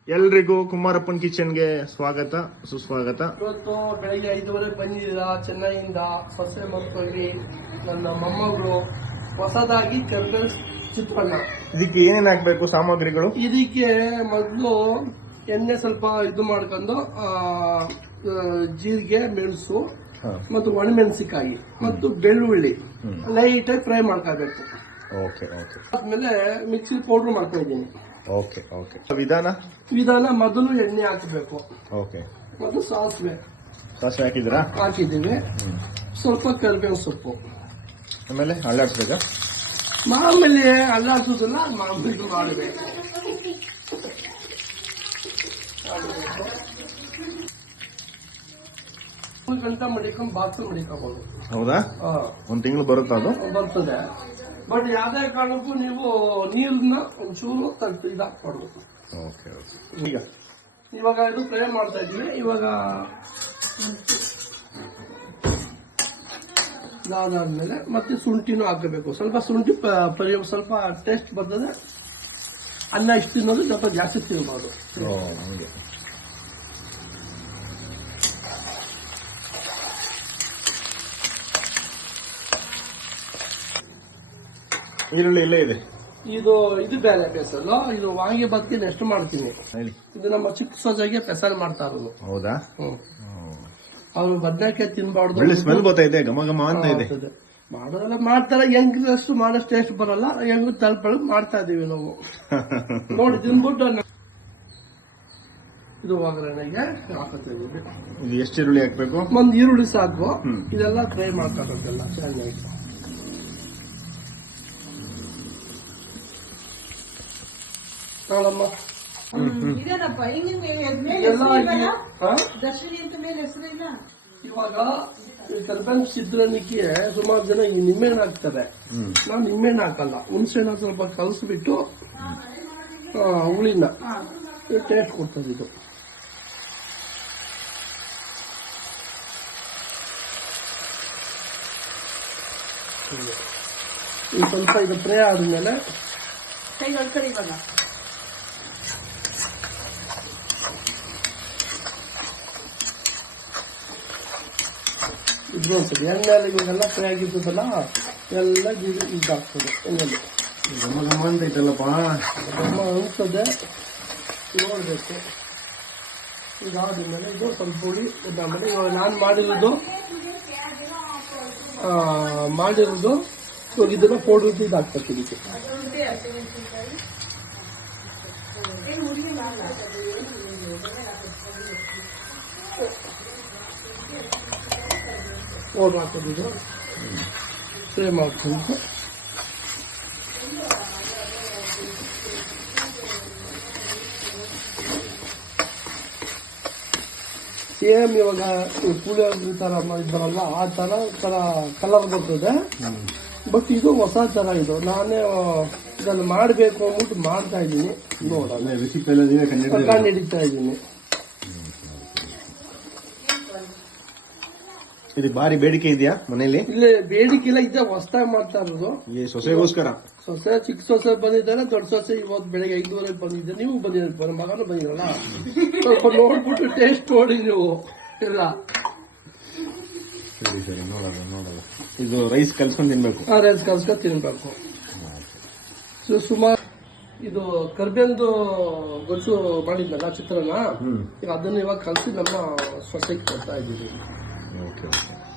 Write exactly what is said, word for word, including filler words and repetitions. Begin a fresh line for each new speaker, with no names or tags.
ಎಲ್ರಿಗೂ ಕುಮಾರಪ್ಪನ್ ಕಿಚನ್ಗೆ ಸ್ವಾಗತ ಸುಸ್ವಾಗತ.
ಇವತ್ತು ಬೆಳಗ್ಗೆ ಐದುವರೆ ಬಂದಿದ್ದೀರಾ ಚೆನ್ನೈಯಿಂದ. ಸೊಸೆ ಮಕ್ಕಳಿಗೆ ನನ್ನ ಮೊಮ್ಮಗಳು ಹೊಸದಾಗಿ ಕರ್ಬೇವು ಚಿತ್ರಾನ್ನ.
ಇದಕ್ಕೆ ಏನೇನು ಹಾಕ್ಬೇಕು ಸಾಮಗ್ರಿಗಳು?
ಇದಕ್ಕೆ ಮೊದಲು ಎಣ್ಣೆ ಸ್ವಲ್ಪ ಇದು ಮಾಡ್ಕೊಂಡು ಜೀರಿಗೆ, ಮೆಣಸು ಮತ್ತು ಒಣಮೆಣಸಿಕಾಯಿ ಮತ್ತು ಬೆಳ್ಳುಳ್ಳಿ ಲೈಟಾಗಿ ಫ್ರೈ ಮಾಡ್ಕೋಬೇಕು.
ಓಕೆ ಓಕೆ
ಆದ್ಮೇಲೆ ಮಿಕ್ಸಿ ಪೌಡರ್ ಮಾಡ್ತಾ ಇದ್ದೀನಿ.
ಓಕೆ ಓಕೆ ವಿಧಾನ
ವಿಧಾನ ಮೊದಲು ಎಣ್ಣೆ ಹಾಕಬೇಕು.
ಓಕೆ
ಮತ್ತು ಸಾಸಿವೆ
ಸಾಸಿವೆ ಹಾಕಿದ್ರಾ?
ಹಾಕಿದ್ದೀವಿ. ಸ್ವಲ್ಪ ಕರಿಬೇವು ಸೊಪ್ಪು,
ಆಮೇಲೆ ಹಳ್ಳಾಡ್ಸ್ಬೇಕಾ?
ಮಾಮೂಲಿ ಅಲ್ಲಾಡ್ಸೋದಿಲ್ಲ, ಮಾಮೂಲಿ ಮಾಡಬೇಕು. ಮೂರು ಗಂಟೆ ಮಡಿಕೊಂಡು ಬಾತು ಮಡಿಕೋಬಹುದು. ಹೌದಾ?
ಒಂದ್ ತಿಂಗಳು ಬರುತ್ತಾ? ಅದು
ಬರ್ತದೆ. ಬಟ್ ಯಾವ್ದೇ ಕಾರಣಕ್ಕೂ ನೀವು ನೀರನ್ನ ಒಂಚೂರು ತಗ್ದು ಇದಾಕ್ಬಾರ್ದು.
ಓಕೆ ಓಕೆ
ಈಗ ಇವಾಗ ಇದು ಫ್ರೈ ಮಾಡ್ತಾ ಇದ್ವಿ. ಇವಾಗ ಇದಾದ್ಮೇಲೆ ಮತ್ತೆ ಶುಂಠಿನೂ ಹಾಕಬೇಕು. ಸ್ವಲ್ಪ ಶುಂಠಿ ಪರಿ ಸ್ವಲ್ಪ ಟೇಸ್ಟ್ ಬರ್ತದೆ. ಅನ್ನ ಇಷ್ಟು ತಿನ್ನೋದು, ಸ್ವಲ್ಪ ಜಾಸ್ತಿ ತಿನ್ಬಾರ್ದು.
ಈರುಳ್ಳಿ ಇಲ್ಲೇ ಇದೆ.
ಇದು ಇದು ಬೇರೆ ಪೆಸಲು. ಇದು ವಾಂಗಿ ಬತ್ತಿ ನೆಕ್ಸ್ಟ್ ಮಾಡ್ತೀನಿ. ಇದು ನಮ್ಮ ಚಿಕ್ಕ ಸೊಸೆಗೆ ಪೆಸಲ್ ಮಾಡ್ತಾ ಇರೋದು.
ಹೌದಾ?
ಅವ್ರು ಬದನೆಕಾಯಿ ತಿನ್ಬಾರ್ದು.
ಸ್ಮೆಲ್ ಬರ್ತಾ ಇದೆ, ಘಮ ಘಮ ಅಂತ ಇದೆ.
ಮಾಡೋದೆಲ್ಲ ಮಾಡ್ತಾರೆ. ಹೆಂಗಷ್ಟು ಮಾಡೋ ಟೇಸ್ಟ್ ಬರಲ್ಲ. ಹೆಂಗ್ ತಲುಪಳಗ್ ಮಾಡ್ತಾ ಇದೀವಿ ನಾವು. ನೋಡಿ ತಿನ್ಬಿಟ್ಟು ಇದು ಒಗ್ಗರಣೆಗೆ ಹಾಕುತ್ತಾ ಇದೀವಿ.
ಇದು ಎಷ್ಟು ಈರುಳ್ಳಿ ಹಾಕ್ಬೇಕು?
ಒಂದ್ ಈರುಳ್ಳಿ ಸಾಕು. ಇದೆಲ್ಲ ಫ್ರೈ ಮಾಡ್ತಾರಲ್ಲ ಚೆನ್ನಾಗಿ. ನೋಡಮ್ಮ, ಇವಾಗ ಕರ್ಬೇವು ಚಿತ್ರಾನ್ನಕ್ಕೆ ಸುಮಾರು ಜನ ಈ ನಿಂಬೆಹಣ್ಣು ಹಾಕ್ತಾರೆ. ನಾವು ನಿಂಬೆಹಣ್ಣು ಹಾಕಲ್ಲ. ಹುಣಸೆಹಣ್ಣು ಸ್ವಲ್ಪ ಕಲಸಿಬಿಟ್ಟು ಹುಳಿನ ಟೇಸ್ಟ್ ಕೊಡ್ತದೆ. ಇದು ಸ್ವಲ್ಪ ಇದು ಫ್ರೈ ಆದ್ಮೇಲೆ ಇದ್ರು ಅಂತದೆ ಎಣ್ಣೆಯಲ್ಲಿ ಇವಾಗೆಲ್ಲ ಫ್ರೈ ಆಗಿರ್ತದಲ್ಲ, ಎಲ್ಲ ಇದಾಗ್ತದೆ. ಎಣ್ಣೆಲಿ
ಘಮ ಘಮ ಅಂತ ಐತಲ್ಲಪ್ಪ,
ಘಮ ಅನ್ಸದೆ. ನೋಡ್ಬೇಕು. ಇದಾದ್ಮೇಲೆ ಇದು ಸ್ವಲ್ಪ ಹುಳಿ ಆಮೇಲೆ ಇವಾಗ ನಾನು ಮಾಡಿರೋದು ಮಾಡಿರೋದು ಇವಾಗ ಇದನ್ನ ಪೌಡರ್ ಇದಾಗ್ತದೆ. ಇದಕ್ಕೆ ಪೌಡರ್ ಹಾಕೋದು ಫ್ರೈ ಮಾಡ್ಕೊಂಡು ಸೇಮ್ ಇವಾಗ ಪುಳಿಯೋಗರೆ ತರ ಇದ್ದಾರಲ್ಲ ಆ ತರ ತರ ಕಲರ್ ಬರ್ತದೆ. ಬಟ್ ಇದು ಹೊಸ ತರ. ಇದು ನಾನೇ ಇದನ್ನು ಮಾಡಬೇಕು ಅಂದ್ಬಿಟ್ಟು ಮಾಡ್ತಾ ಇದ್ದೀನಿ. ನೋಡೋಣ, ಕಂಡು ಹಿಡಿತಾ ಇದ್ದೀನಿ.
ಇದು ಭಾರಿ ಬೇಡಿಕೆ ಇದೆಯಾ ಮನೇಲಿ?
ಇಲ್ಲಿ ಬೇಡಿಕೆ ಇಲ್ಲ, ಇದೆ ಹೊಸದಾಗಿ ಮಾಡ್ತಾ ಇರೋದು.
ಸೊಸೆಗೋಸ್ಕರ.
ಸೊಸೆ ಚಿಕ್ಕ ಸೊಸೆ ಬಂದಿದ್ದಾರೆ, ದೊಡ್ಡ ಸೊಸೆ ಇವತ್ತು ಬೆಳಗ್ಗೆ ಐದುವರೆಗೆ ಬಂದಿದ್ದೆ. ನೀವು ಬಂದಿದ್ದೀರ, ಮಗನೂ ಬಂದಿರಲ್ಲ. ಸ್ವಲ್ಪ ನೋಡ್ಬಿಟ್ಟು ಟೇಸ್ಟ್ ನೋಡಿ ನೀವು ಇಲ್ಲ.
ಸರಿ ಸರಿ, ನೋಡೋಣ ನೋಡೋಣ. ಇದು ರೈಸ್ ಕಲ್ಸ್ಕೊಂಡು ತಿನ್ಬೇಕು.
ಹಾ, ರೈಸ್ ಕಲ್ಸ್ಕೊಂಡು ತಿನ್ಬೇಕು. ಸುಮಾರು ಇದು ಕರ್ಬೇಂದು ಗೊಜ್ಜು ಮಾಡಿದ್ನಲ್ಲ ಚಿತ್ರಾನ್ನ, ಈಗ ಅದನ್ನ ಇವಾಗ ಕಲ್ಸಿ ನಮ್ಮ ಸೊಸೆಗೆ ಕೊಡ್ತಾ ಇದ್ದೀವಿ.
Okay okay